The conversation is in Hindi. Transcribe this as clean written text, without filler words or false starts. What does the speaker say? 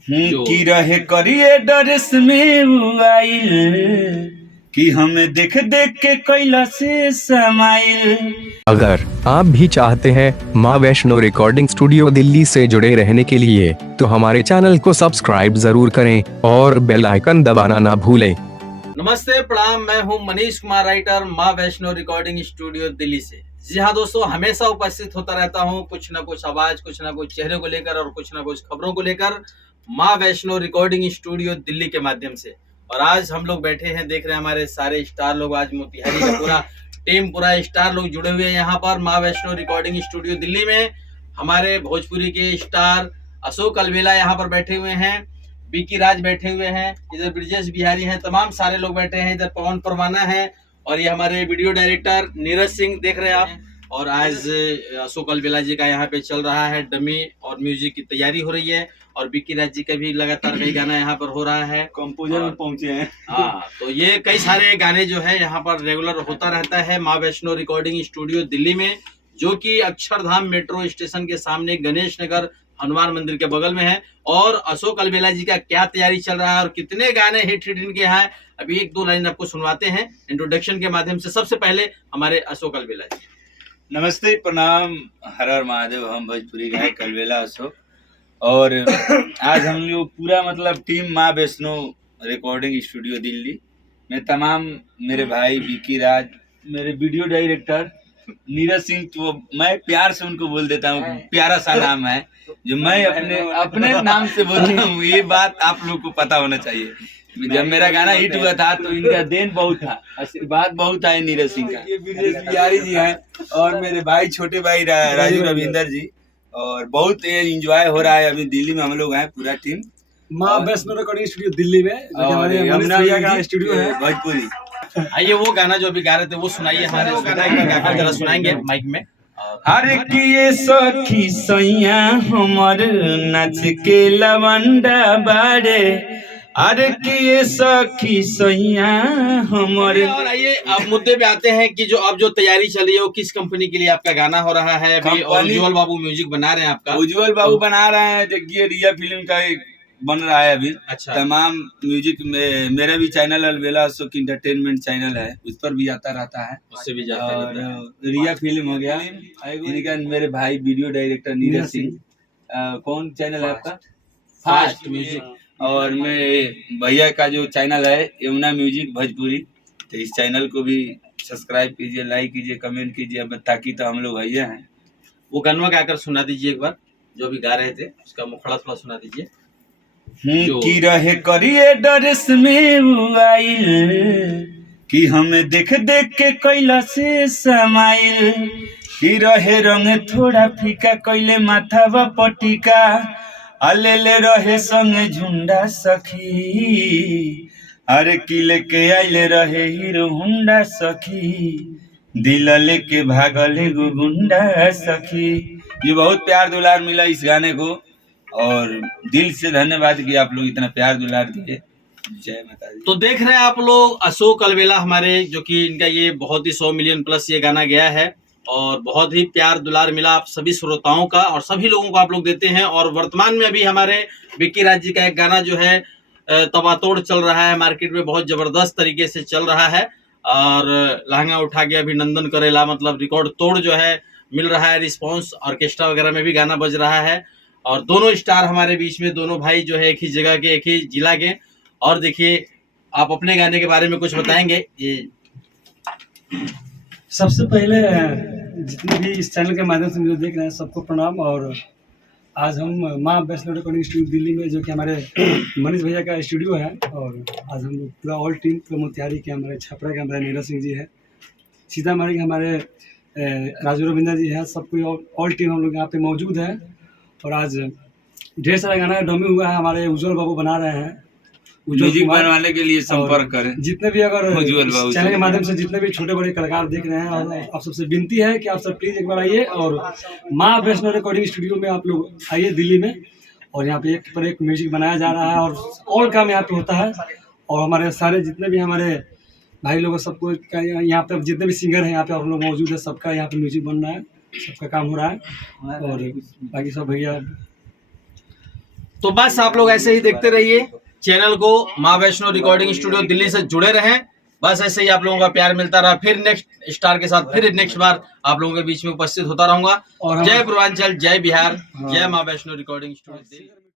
जो की रहे करिए डरेस में उ आइल कि हमें देख देख के कैला से समाइल। अगर आप भी चाहते हैं माँ वैष्णो रिकॉर्डिंग स्टूडियो दिल्ली से जुड़े रहने के लिए तो हमारे चैनल को सब्सक्राइब जरूर करें और बेल आइकन दबाना ना भूलें। नमस्ते प्रणाम, मैं हूं मनीष कुमार, राइटर, माँ वैष्णो रिकॉर्डिंग स्टूडियो दिल्ली से। जी हाँ दोस्तों, हमेशा उपस्थित होता रहता हूं कुछ ना कुछ आवाज, कुछ ना कुछ चेहरे को लेकर और कुछ ना कुछ खबरों को लेकर माँ वैष्णो रिकॉर्डिंग स्टूडियो दिल्ली के माध्यम से। और आज हम लोग बैठे हैं, देख रहे हैं हमारे सारे स्टार लोग, आज मोतिहारी का पूरा टीम, पूरा स्टार लोग जुड़े हुए हैं यहाँ पर माँ वैष्णो रिकॉर्डिंग स्टूडियो दिल्ली में। हमारे भोजपुरी के स्टार अशोक अलवेला यहाँ पर बैठे हुए हैं, बीकी राज बैठे हुए हैं, इधर ब्रिजेश बिहारी हैं, तमाम सारे लोग बैठे हैं, इधर पवन परवाना है और ये हमारे वीडियो डायरेक्टर नीरज सिंह देख रहे हैं आप। और आज अशोक अलवेला जी का यहाँ पे चल रहा है डमी और म्यूजिक की तैयारी हो रही है और बीकी राज जी का भी लगातार कई गाना यहाँ पर हो रहा है, कंपोजर में पहुंचे हैं। हाँ, तो ये कई सारे गाने जो है यहाँ पर रेगुलर होता रहता है माँ वैष्णो रिकॉर्डिंग स्टूडियो दिल्ली में, जो कि अक्षरधाम मेट्रो स्टेशन के सामने गणेश नगर हनुमान मंदिर के बगल में है। और अशोक अलवेला जी का क्या तैयारी चल रहा है और कितने गाने हिट इनके हैं, अभी एक दो लाइन आपको सुनवाते हैं इंट्रोडक्शन के माध्यम से। सबसे पहले हमारे अशोक अलवेला जी। नमस्ते, प्रणाम, हर हर महादेव। हम भोजपुरी गायक अलवेला अशोक और आज हम लोग पूरा मतलब टीम माँ वैष्णो रिकॉर्डिंग स्टूडियो दिल्ली में तमाम मेरे भाई बीकी राज, मेरे वीडियो डायरेक्टर नीरज सिंह, तो मैं प्यार से उनको बोल देता हूँ, प्यारा सा नाम है जो मैं अपने नाम से बोलता हूँ। ये बात आप लोग को पता होना चाहिए। जब मेरा गाना हिट हुआ था तो इनका देन बहुत था, आशीर्वाद बहुत था नीरज सिंह का। ये ब्रिजेश बिहारी जी हैं और मेरे भाई छोटे भाई राजू रविंदर जी, और बहुत एंजॉय हो रहा है। अभी दिल्ली में हम लोग हैं पूरा टीम माँ वैष्णो रिकॉर्डिंग स्टूडियो दिल्ली में, जो हमारे यमुना भैया का स्टूडियो है भोजपुरी। आइए वो गाना जो अभी गा रहे थे वो सुनाइए, हमारे उस गाना का गाकर जरा सुनाएंगे माइक में। अरे किए सखी सैया हमर नाच के लवंडा बारे, अरे किए सखी सैया हमर। और आइए अब मुद्दे पे आते हैं कि जो अब जो तैयारी चली है वो किस कंपनी के लिए आपका गाना हो रहा है अभी, और उज्जवल बाबू म्यूजिक बना रहे हैं आपका। उज्जवल बाबू बना रहे हैं, देखिए रिया फिल्म का एक बन रहा है अभी। अच्छा। तमाम म्यूजिक में मेरा भी चैनल अलवेला अशोक इंटरटेनमेंट चैनल है, उस पर भी आता रहता है, उससे भी जाता और रहता है। रिया फिल्म हो गया इनका। मेरे भाई वीडियो डायरेक्टर नीरज सिंह, कौन चैनल है आपका? Fast music. और मैं भैया का जो चैनल है यमुना म्यूजिक भोजपुरी, तो इस चैनल को भी सब्सक्राइब कीजिए, लाइक कीजिए, कमेंट कीजिए, ताकि तो हम लोग भैया हैं। वो गाना गाकर सुना दीजिए एक बार, जो भी गा रहे थे उसका मुखड़ा थोड़ा सुना दीजिए। की रहे करिए डरेस में उ आइल कि हमें देख देख के कैला से समाइल, कि रहे रंग थोड़ा फीका कैले माथा व पटिका, अलेले रहे संगे झुंडा सखी, अरे की लेके आइले रहे हीरो हुंडा सखी, दिल लेके भागले गुंडा सखी। ये बहुत प्यार दुलार मिला इस गाने को और दिल से धन्यवाद कि आप लोग इतना प्यार दुलार दिए। जय माता दी। तो देख रहे हैं आप लोग अशोक अलवेला हमारे, जो कि इनका ये बहुत ही 100 मिलियन प्लस ये गाना गया है और बहुत ही प्यार दुलार मिला आप सभी श्रोताओं का और सभी लोगों को आप लोग देते हैं। और वर्तमान में अभी हमारे विक्की राज जी का एक गाना जो है तबातोड़ चल रहा है, मार्केट में बहुत जबरदस्त तरीके से चल रहा है और लहंगा उठा के अभिनंदन करेला, मतलब रिकॉर्ड तोड़ जो है मिल रहा है रिस्पॉन्स। ऑर्केस्ट्रा वगैरह में भी गाना बज रहा है और दोनों स्टार हमारे बीच में, दोनों भाई जो है एक ही जगह के, एक ही जिला के। और देखिए आप अपने गाने के बारे में कुछ बताएंगे। ये सबसे पहले जितने भी इस चैनल के माध्यम से मुझे देख रहे हैं सबको प्रणाम। और आज हम माँ वैष्णो रिकॉर्डिंग स्टूडियो दिल्ली में, जो कि हमारे मनीष भैया का स्टूडियो है, और आज हम लोग पूरा ऑल टीम, पूरा मोतिहारी के, हमारे छपरा के हमारे नीरज सिंह जी है, सीतामढ़ी के हमारे राजू रविंदर जी है, सब कोई ऑल टीम हम लोग यहाँ पे मौजूद है। और आज ढेर सारा गाना डमी हुआ है, हमारे उज्जवल बाबू बना रहे हैं। म्यूजिक बनवाने के लिए संपर्क करें। जितने भी अगर उज्जवल बाबू चैनल के माध्यम से जितने भी छोटे बड़े कलाकार देख रहे हैं, और आप सबसे विनती है कि आप सब प्लीज एक बार आइए और माँ वैष्णो रिकॉर्डिंग स्टूडियो में आप लोग आइए दिल्ली में। और यहाँ पे एक पर एक म्यूजिक बनाया जा रहा है और ऑल काम यहाँ पे होता है। और हमारे सारे जितने भी हमारे भाई लोग, सबको यहाँ पे जितने भी सिंगर हैं यहाँ पे आप लोग मौजूद है, सबका यहाँ पे म्यूजिक बन रहा है, सबका काम हो रहा है। और बाकी सब भैया तो बस आप लोग ऐसे ही देखते रहिए चैनल को, माँ वैष्णो रिकॉर्डिंग स्टूडियो दिल्ली से जुड़े रहें। बस ऐसे ही आप लोगों का प्यार मिलता रहा। फिर नेक्स्ट स्टार के साथ फिर नेक्स्ट बार आप लोगों के बीच में उपस्थित होता रहूंगा। और हम- जय पूर्वांचल, जय बिहार, हाँ। जय माँ वैष्णो रिकॉर्डिंग स्टूडियो दिल्ली।